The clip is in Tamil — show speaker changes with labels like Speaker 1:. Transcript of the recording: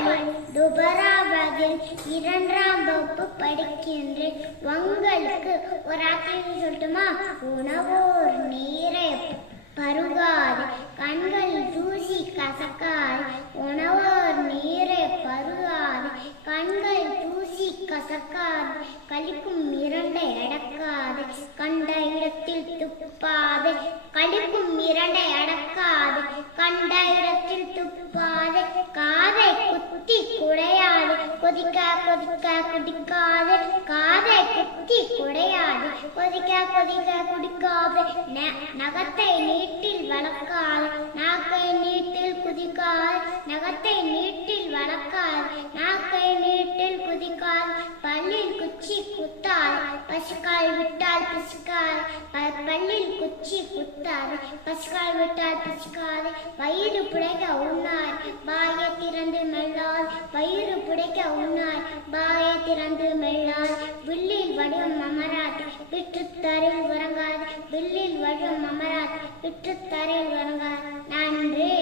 Speaker 1: நாளில் துபராபாதில் இரண்டாம் வகுப்பு படிக்கின்றேன். உங்களுக்கு ஒரு ஆச்சரியம் சொல்லட்டுமா? உணவோர் நீரை பருகாது கண்கள் தூசி கசக்காது. உணவோர் நீரை பருகாது கண்கள் தூசி கசக்காது. கழிக்கும் இரண்டை அடக்காது கண்ட இடத்தில் துப்பாது. கழிக்கும் இரண்டை அடக்காது கண்ட இடத்தில் துப்பாது குத்தி குடையாது. கொதிக்க கொதிக்க குடிக்காது. காதை குத்தி குடையாது. கொதிக்க கொதிக்க குடிக்காது. நகத்தை நீட்டில் வளர்க்காது. நாக்கை நீட்டில் குதிக்காது. நகத்தை நீட்டில் வளர்க்காது. நாக்கை நீட்டில் குதிக்காது. பல்லில் குச்சி குத்தாது. பசுக்கால் விட்டால் பிசுக்காது. பல்லில் குச்சி குத்தாது. பசுக்கால் விட்டால் பிசுக்காது. வயிறு புடைக்க உண்ணாது. திறந்து மெல்லால் வயிறு புடைக்க உண்ணார் பாயை திறந்து மெல்லால் வில்லில் வடிவம் அமராத் விற்று தரில் உறங்காது. வில்லில் வடிவம் அமராத் விற்று உறங்கார் நன்றி